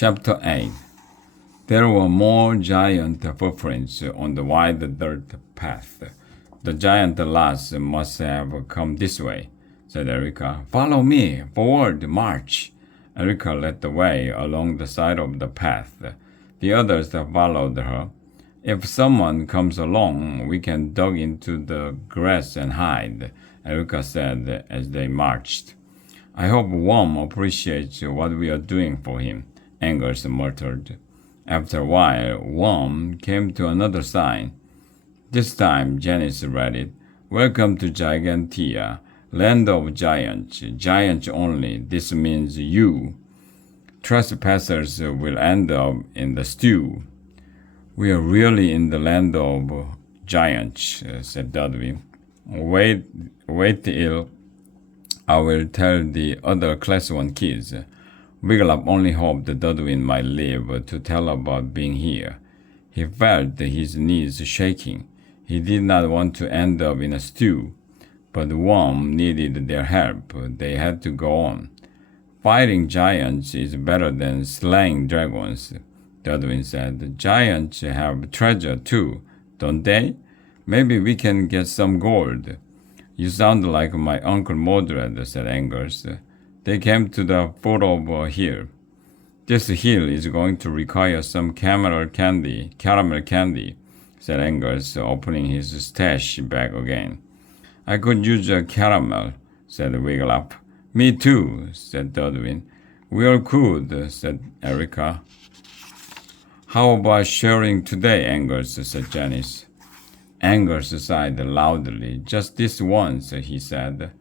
Chapter 8. There were more giant footprints on the wide dirt path. The giant lass must have come this way, said Erica. Follow me, forward, march. Erica led the way along the side of the path. The others followed her. If someone comes along, we can duck into the grass and hide, Erica said as they marched. I hope Worm appreciates what we are doing for him, Angus muttered. After a while, Worm came to another sign. This time, Janice read it. Welcome to Gigantia, land of giants, giants only. This means you. Trespassers will end up in the stew. We are really in the land of giants, said Dudley. Wait till I will tell the other Class 1 kids. Wiglaf only hoped Dudwin might live to tell about being here. He felt his knees shaking. He did not want to end up in a stew, but Worm needed their help. They had to go on. Fighting giants is better than slaying dragons, Dudwin said. Giants have treasure too, don't they? Maybe we can get some gold. You sound like my Uncle Mordred, said Angus. They came to the foot of a hill. This hill is going to require some caramel candy, said Angus, opening his stash bag again. I could use a caramel, said Wiglaf. Me too, said Dudwin. We all could, said Erica. How about sharing today, Angus, said Janice. Angus sighed loudly. Just this once, he said.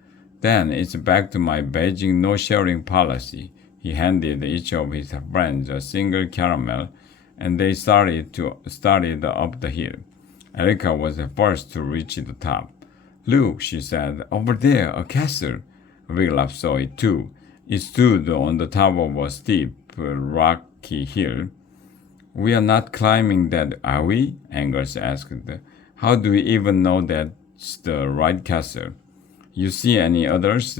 Then it's back to my Beijing no-sharing policy. He handed each of his friends a single caramel, and they started up the hill. Erica was the first to reach the top. Look, she said, over there, a castle. Wiglaf saw it too. It stood on the top of a steep, rocky hill. We are not climbing that, are we? Angus asked. How do we even know that's the right castle? You see any others?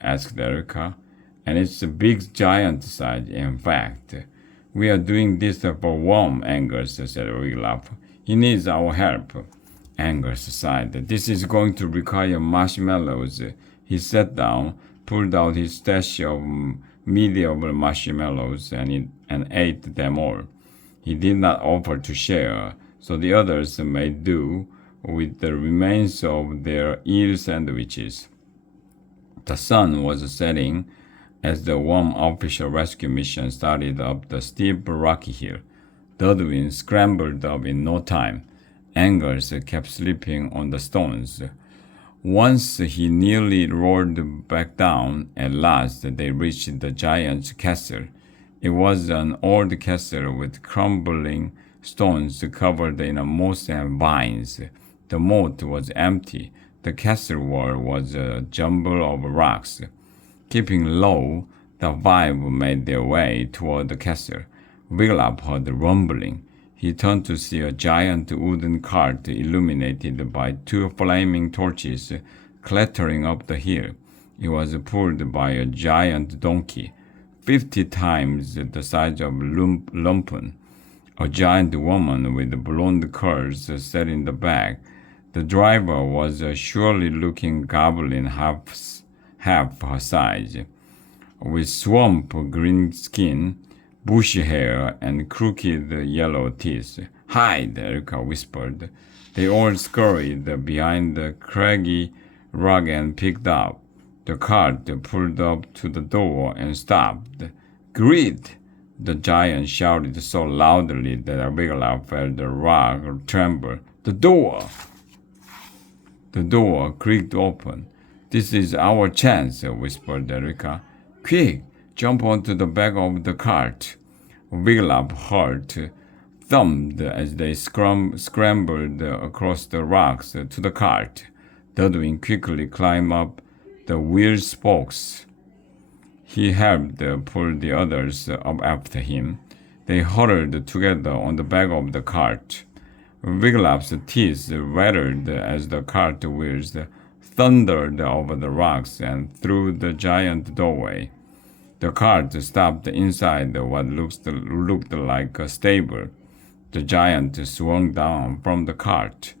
Asked Erica. And it's a big giant size, in fact. We are doing this for Worm, Angus, said Wiglaf. He needs our help. Angus sighed. This is going to require marshmallows. He sat down, pulled out his stash of medieval marshmallows, and ate them all. He did not offer to share, so the others made do with the remains of their eel sandwiches. The sun was setting as the Worm official rescue mission started up the steep rocky hill. Dudwin scrambled up in no time. Angus kept slipping on the stones. Once he nearly rolled back down, at last they reached the giant's castle. It was an old castle with crumbling stones covered in moss and vines. The moat was empty. The castle wall was a jumble of rocks. Keeping low, the five made their way toward the castle. Wiglaf heard rumbling. He turned to see a giant wooden cart illuminated by two flaming torches clattering up the hill. It was pulled by a giant donkey, 50 times the size of Lumpen. A giant woman with blonde curls sat in the back. The driver was a surely-looking goblin half her size, with swamp green skin, bushy hair, and crooked yellow teeth. Hide, Erica whispered. They all scurried behind the craggy rock and picked up. The cart pulled up to the door and stopped. Greed! The giant shouted so loudly that Wiglaf felt the rock tremble. The door! The door creaked open. This is our chance, whispered Erica. Quick, jump onto the back of the cart. Wiglaf heart thumped as they scrambled across the rocks to the cart. Dudwin quickly climbed up the wheel spokes. He helped pull the others up after him. They huddled together on the back of the cart. Wiglaf's teeth rattled as the cart wheels thundered over the rocks and through the giant doorway. The cart stopped inside what looked like a stable. The giant swung down from the cart.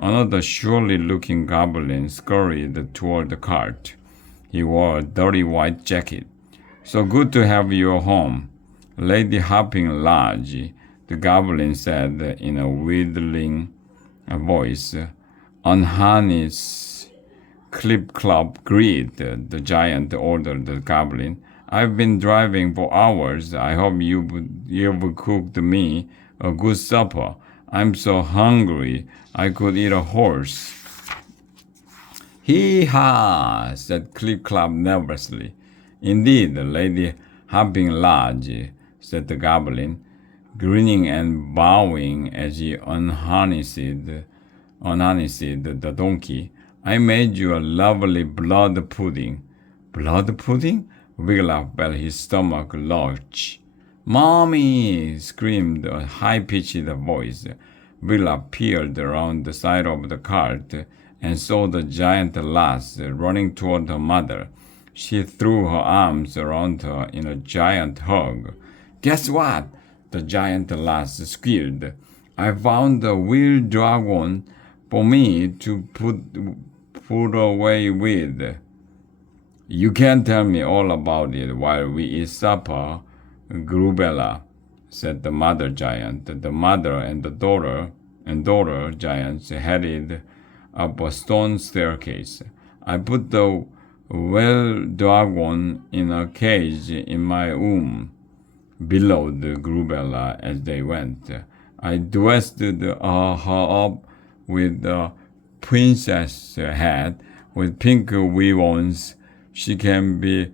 Another surly-looking goblin scurried toward the cart. He wore a dirty white jacket. "So good to have you home, Lady Hopping Lodge," the goblin said in a wheedling voice. "Unharness Clip-clop greed," the giant ordered the goblin. "I've been driving for hours. I hope you've cooked me a good supper. I'm so hungry I could eat a horse." "Hee-haw," said Clip-clop nervously. "Indeed, Lady Hopping Lodge," said the goblin, grinning and bowing as he unharnessed the donkey. "I made you a lovely blood pudding." "Blood pudding?" Wiglaf felt his stomach lurch. "Mommy!" screamed a high-pitched voice. Wiglaf peered around the side of the cart and saw the giant lass running toward her mother. She threw her arms around her in a giant hug. "Guess what?" the giant lass squealed. "I found a wheel dragon for me to put away with." "You can tell me all about it while we eat supper, Grubella," said the mother giant. The mother and the daughter giants headed up a stone staircase. "I put the well dragon in a cage in my womb," bellowed Grubella as they went. "I dressed her up with a princess hat with pink ribbons. She can be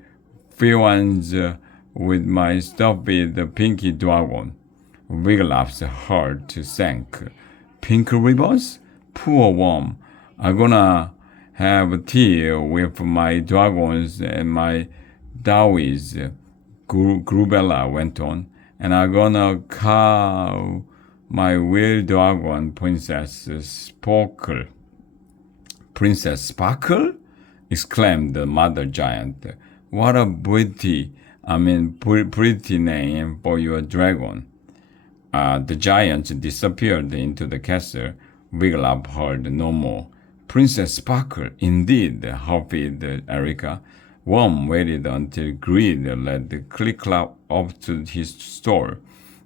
friends with my stuffed pinky dragon." Wiglaf's heart sank. "Pink ribbons? Poor worm. I'm gonna have tea with my dragons and my dowies," Grubella went on, "and I'm gonna call my real dragon Princess Sparkle." "Princess Sparkle?" exclaimed the mother giant. "What a pretty name for your dragon." The giants disappeared into the castle. Wiglaf heard no more. "Princess Sparkle, indeed," huffed Erica. Worm waited until Greed led Click-Clap up to his stall.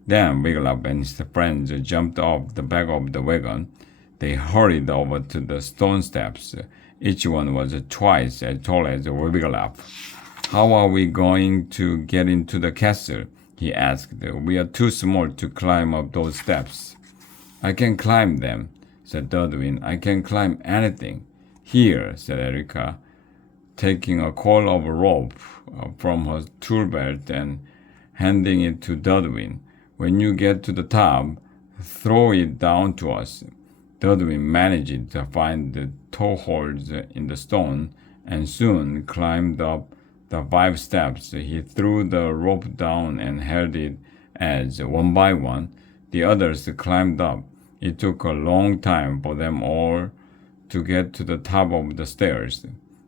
Then Wiglaf and his friends jumped off the back of the wagon. They hurried over to the stone steps. Each one was twice as tall as Wiglaf. "How are we going to get into the castle?" he asked. "We are too small to climb up those steps." "I can climb them," said Dudwin. "I can climb anything." "Here," said Erica, taking a coil of rope from her tool belt and handing it to Dudwin. "When you get to the top, throw it down to us." Dudwin managed to find the toe holds in the stone and soon climbed up the 5 steps. He threw the rope down and held it as, one by one, the others climbed up. It took a long time for them all to get to the top of the stairs.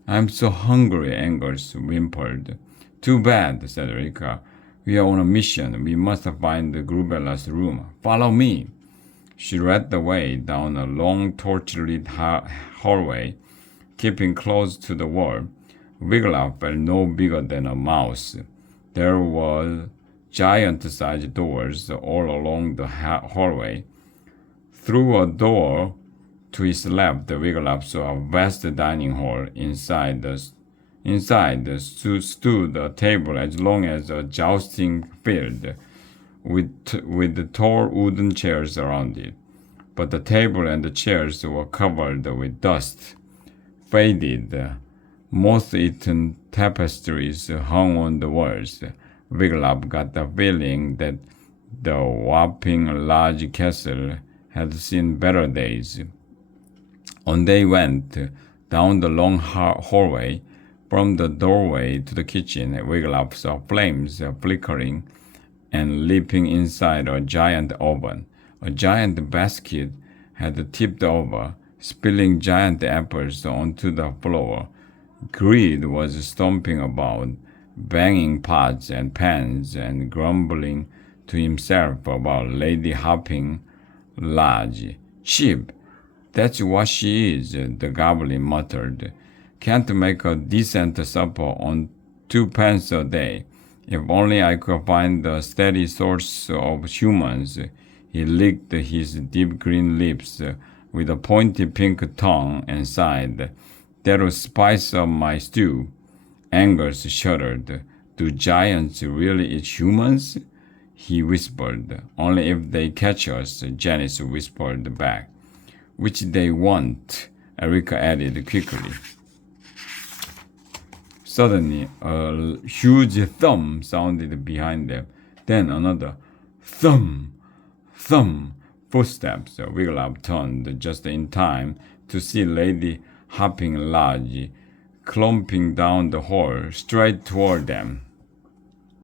"I'm so hungry," Angus whimpered. "Too bad," said Erica. "We are on a mission. We must find Grubella's room. Follow me." She led the way down a long torch-lit hallway, keeping close to the wall. Wiglaf felt no bigger than a mouse. There were giant-sized doors all along the hallway. Through a door to his left, Wiglaf saw a vast dining hall. Inside stood a table as long as a jousting field, with tall wooden chairs around it. But the table and the chairs were covered with dust. Faded, moth-eaten tapestries hung on the walls. Wiglaf got the feeling that the whopping large castle had seen better days. On they went, down the long hallway. From the doorway to the kitchen, Wiglaf saw flames flickering and leaping inside a giant oven. A giant basket had tipped over, spilling giant apples onto the floor. Greed was stomping about, banging pots and pans and grumbling to himself about Lady Hopping Lodge. Cheap, that's what she is, the goblin muttered. Can't make a decent supper on 2 pence a day. If only I could find a steady source of humans. He licked his deep green lips with a pointy pink tongue and sighed. That'll spice up my stew. Angus shuddered. Do giants really eat humans? He whispered. Only if they catch us, Janice whispered back. Which they won't, Erica added quickly. Suddenly, a huge thump sounded behind them. Then another thump, thump. Footsteps. Wiglaf turned just in time to see Lady Hopping Lodge clumping down the hall straight toward them.